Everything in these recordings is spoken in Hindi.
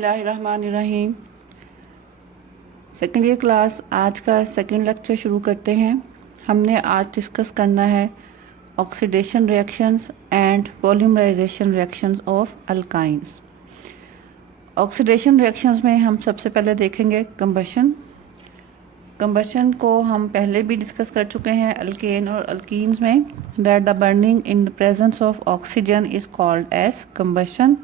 बिस्मिल्लाहिर्रहमानिर्रहीम। सेकेंड ईयर क्लास आज का सेकेंड लेक्चर शुरू करते हैं। हमने आज डिस्कस करना है oxidation reactions and polymerisation reactions of alkynes. Oxidation reactions में हम सबसे पहले देखेंगे कंबशन। कंबशन को हम पहले भी डिस्कस कर चुके हैं अल्केन और अल्कीन्स में। That the burning in the presence of oxygen is called as combustion.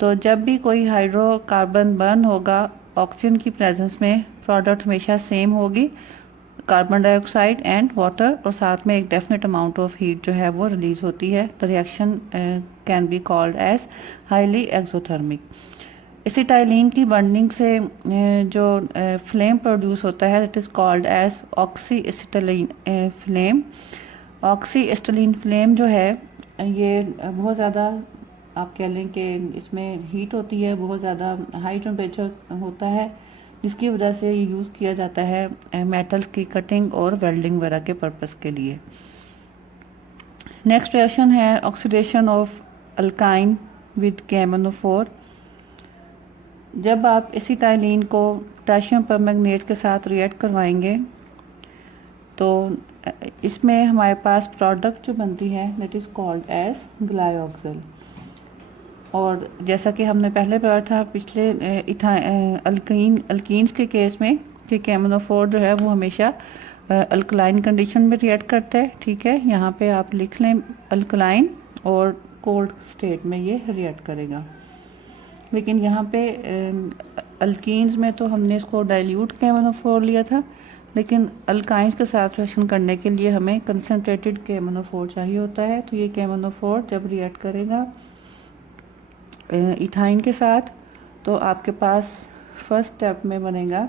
तो जब भी कोई हाइड्रोकार्बन बर्न होगा ऑक्सीजन की प्रेजेंस में, प्रोडक्ट हमेशा सेम होगी, कार्बन डाइऑक्साइड एंड वाटर, और साथ में एक डेफिनेट अमाउंट ऑफ हीट जो है वो रिलीज होती है। The reaction can be called as highly exothermic. Acetylene की बर्निंग से जो फ्लेम प्रोड्यूस होता है that is called as oxy acetylene flame. Oxy acetylene flame जो है ये बहुत ज़्यादा, आप कह लें कि इसमें हीट होती है, बहुत ज़्यादा हाई टेम्परेचर होता है, जिसकी वजह से ये यूज़ किया जाता है मेटल्स की कटिंग और वेल्डिंग वगैरह के पर्पस के लिए। नेक्स्ट रिएक्शन है oxidation of alkyne with KMnO4। जब आप एसिटाइलिन को पोटेशियम परमैंगनेट के साथ रिएक्ट करवाएंगे तो इसमें हमारे पास प्रोडक्ट जो बनती है दैट इज़ कॉल्ड एज ग्लायोक्सिल। और जैसा कि हमने पहले पढ़ा था पिछले अल्कीन्स के केस में कि KMnO4 जो है वो हमेशा अल्कलाइन कंडीशन में रिएक्ट करता है। ठीक है, यहाँ पे आप लिख लें अल्कलाइन, और कोल्ड स्टेट में ये रिएक्ट करेगा। लेकिन यहाँ पे अल्कीन्स में तो हमने इसको डाइल्यूट KMnO4 लिया था, लेकिन अल्काइंस के साथ रिएक्शन करने के लिए हमें कंसनट्रेटेड KMnO4 चाहिए होता है। तो ये KMnO4 जब रिएक्ट करेगा इथाइन के साथ तो आपके पास फर्स्ट स्टेप में बनेगा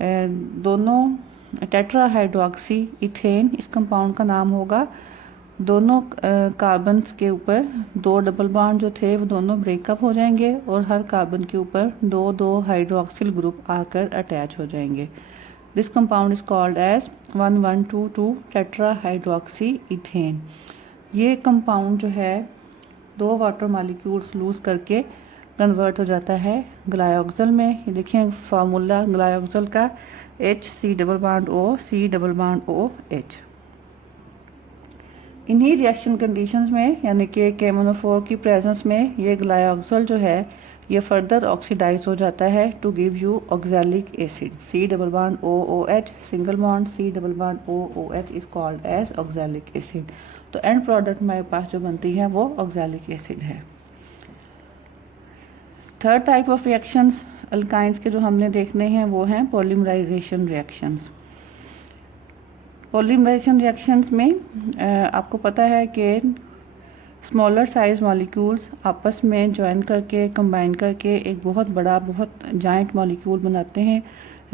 दोनों टेट्रा हाइड्रोक्सी इथेन, इस कंपाउंड का नाम होगा। दोनों कार्बन्स के ऊपर दो डबल बॉन्ड जो थे वो दोनों ब्रेकअप हो जाएंगे और हर कार्बन के ऊपर दो दो हाइड्रोक्सिल ग्रुप आकर अटैच हो जाएंगे। This compound is called as 1122 tetra hydroxy ethane. ये कंपाउंड जो है दो वाटर मॉलिक्यूल्स लूज करके कन्वर्ट हो जाता है ग्लायोक्सिल में। ये देखें फार्मूला ग्लायोक्सिल का HC double bond O C double bond OH। इन्हीं रिएक्शन कंडीशंस में यानी कि KMnO4 की प्रेजेंस में ये ग्लायोक्सिल जो है ये फर्दर ऑक्सीडाइज हो जाता है to give you oxalic acid. C double bond OOH single bond C double bond OOH is called as oxalic acid. तो एंड प्रोडक्ट हमारे पास जो बनती है वो ऑक्सैलिक एसिड है। Third type of reactions alkynes के जो हमने देखने हैं वो हैं पॉलीमराइजेशन रिएक्शंस। पॉलीमराइजेशन रिएक्शंस में आपको पता है कि स्मॉलर साइज मॉलिक्यूल्स आपस में ज्वाइन करके कंबाइन करके एक बहुत बड़ा बहुत जाइंट मॉलिक्यूल बनाते हैं।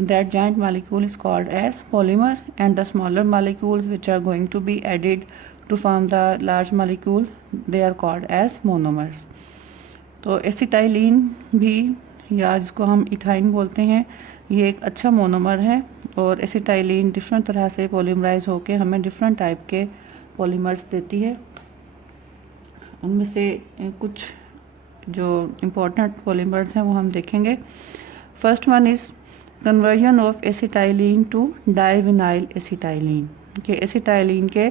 That giant molecule is called as polymer and the smaller molecules which are going to be added to form the large molecule they are called as monomers. तो एसिटाइलिन भी, या जिसको हम इथाइन बोलते हैं, ये एक अच्छा मोनोमर है और एसिटाइलिन डिफरेंट तरह से पॉलीमराइज होके हमें डिफरेंट टाइप के पॉलीमर्स देती है। उनमें से कुछ जो इम्पोर्टेंट पॉलीमर्स हैं वो हम देखेंगे। First one is conversion of acetylene to divinyl acetylene. के एसिटाइलिन के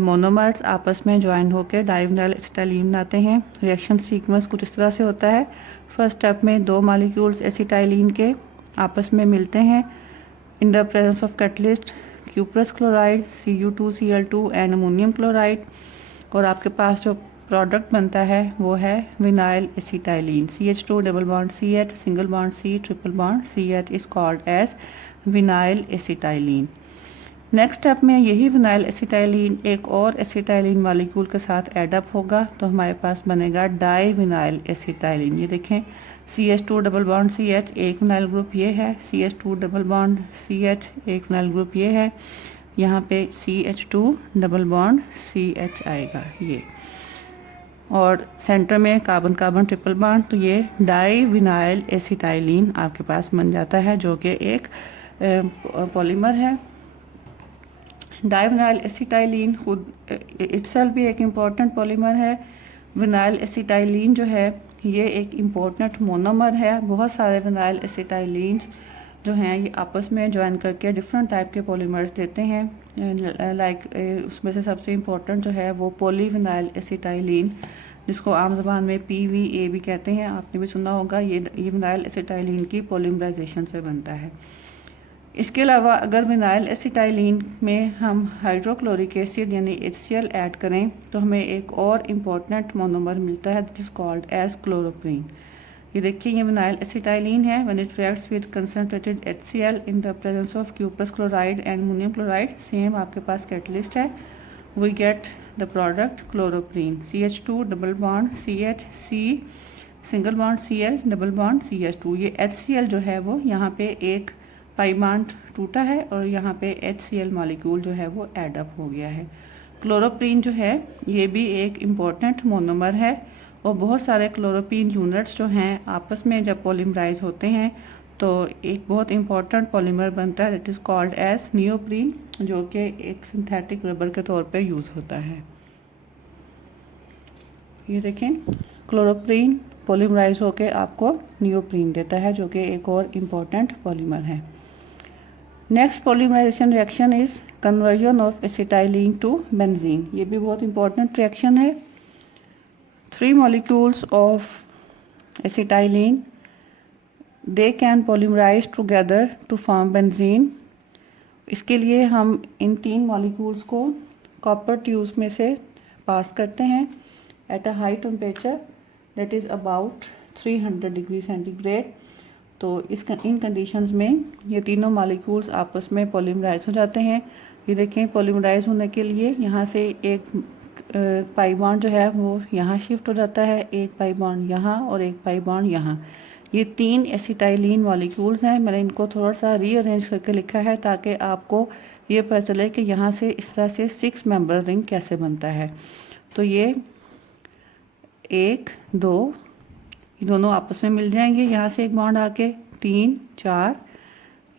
मोनोमर्स आपस में ज्वाइन होकर डाइविनाइल एसिटाइलिन बनाते हैं। रिएक्शन सीक्वेंस कुछ इस तरह से होता है। फर्स्ट स्टेप में दो मॉलिक्यूल्स एसिटाइलिन के आपस में मिलते हैं in the presence of catalyst cuprous chloride Cu2Cl2 and ammonium chloride, और आपके पास जो प्रोडक्ट बनता है वो है vinyl acetylene. CH2 double bond CH single bond C triple bond CH is called as vinyl acetylene. Next step में यही विनाइल एसिटाइलिन एक और एसिटाइलिन मॉलिक्यूल के साथ एडअप होगा तो हमारे पास बनेगा डाई विनाइल एसिटाइलिन। ये देखें CH2 डबल बॉन्ड CH एक विनाइल ग्रुप ये है, CH2 डबल बॉन्ड CH एक विनाइल ग्रुप ये है, यहाँ पे CH2 डबल बॉन्ड CH आएगा ये, और सेंटर में कार्बन कार्बन ट्रिपल बॉन्ड। तो ये डाई विनाइल एसिटाइलिन आपके पास बन जाता है जो कि एक पॉलीमर है। डाइविनाइल एसिटाइलिन खुद इटसेल्फ भी एक इम्पॉर्टेंट पॉलीमर है। विनाइल एसिटाइलिन जो है ये एक इम्पोर्टेंट मोनोमर है। बहुत सारे विनाइल एसिटाइलिन्स जो हैं ये आपस में ज्वाइन करके डिफरेंट टाइप के पॉलीमर्स देते हैं। लाइक उसमें से सबसे इम्पोर्टेंट जो है वो पॉलीविनाइल एसिटाइलिन, जिसको आम ज़बान में PVA भी कहते हैं, आपने भी सुना होगा। ये विनाइल एसिटाइलिन की पॉलीमराइजेशन से बनता है। इसके अलावा अगर विनाइल एसिटाइलिन में हम हाइड्रोक्लोरिक एसिड यानी HCl ऐड करें तो हमें एक और इम्पोर्टेंट मोनोमर मिलता है, that is called as chloroprene. ये देखिए ये विनाइल एसिटाइलिन है। When it reacts with concentrated HCl in the presence of cuprous chloride and ammonium chloride, same आपके पास कैटलिस्ट है, we get the product chloroprene. CH2 double bond CH, C single bond Cl double bond CH2। ये HCl जो है वो यहाँ पे एक पाई बॉन्ड टूटा है और यहाँ पे HCl मॉलिक्यूल जो है वो एड अप हो गया है। क्लोरोप्रीन जो है ये भी एक इम्पॉर्टेंट मोनोमर है और बहुत सारे क्लोरोप्रीन यूनिट्स जो हैं आपस में जब पॉलीमराइज होते हैं तो एक बहुत इम्पॉर्टेंट पॉलीमर बनता है, that is called as neoprene, जो कि एक सिंथेटिक रबर के तौर पे यूज़ होता है। ये देखें क्लोरोप्रीन पॉलीमराइज होके आपको नियोप्रीन देता है, जो कि एक और इम्पॉर्टेंट पॉलीमर है। Next polymerisation reaction is conversion of acetylene to benzene. ये भी बहुत इम्पॉर्टेंट रिएक्शन है। 3 molecules of acetylene, they can polymerize together to form benzene। इसके लिए हम इन 3 मॉलिक्यूल्स को कॉपर ट्यूब्स में से पास करते हैं at a high temperature, that is about 300 degree centigrade. तो इन कंडीशंस में ये तीनों मॉलिक्यूल्स आपस में पॉलीमराइज हो जाते हैं। ये देखें पॉलीमराइज होने के लिए यहाँ से एक पाई बॉन्ड जो है वो यहाँ शिफ्ट हो जाता है, एक पाई बॉन्ड यहाँ और एक पाई बॉन्ड यहाँ। ये 3 एसिटाइलिन मॉलिक्यूल्स हैं। मैंने इनको थोड़ा सा रीअरेंज करके लिखा है ताकि आपको ये पता चले कि यहाँ से इस तरह से 6 मेंबर रिंग कैसे बनता है। तो ये 1 2 ये दोनों आपस में मिल जाएंगे, यहाँ से एक बॉन्ड आके 3 4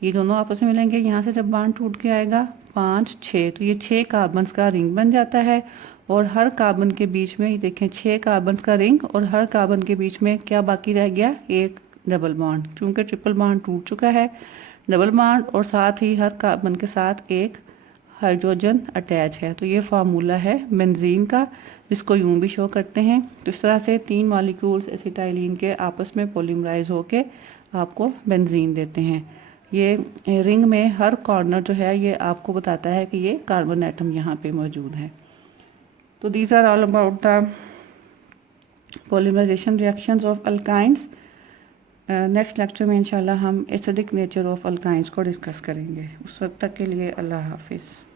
ये दोनों आपस में मिलेंगे, यहाँ से जब बॉन्ड टूट के आएगा 5 6, तो ये 6 कार्बन्स का रिंग बन जाता है। और हर कार्बन के बीच में ये देखें 6 कार्बन्स का रिंग और हर कार्बन के बीच में क्या बाकी रह गया, एक डबल बॉन्ड, क्योंकि ट्रिपल बॉन्ड टूट चुका है। डबल बॉन्ड और साथ ही हर कार्बन के साथ एक हाइड्रोजन अटैच है। तो ये फार्मूला है बेंजीन का, जिसको यूं भी शो करते हैं। तो इस तरह से 3 मॉलिक्यूल्स एसिटाइलिन के आपस में पॉलीमराइज होके आपको बेंजीन देते हैं। ये रिंग में हर कॉर्नर जो है ये आपको बताता है कि ये कार्बन एटम यहाँ पे मौजूद है। तो these are all about the polymerisation reactions of alkynes. Next lecture में इंशाल्लाह हम एसिडिक नेचर ऑफ अल्काइंस को डिस्कस करेंगे। उस वक्त तक के लिए अल्लाह हाफिज़।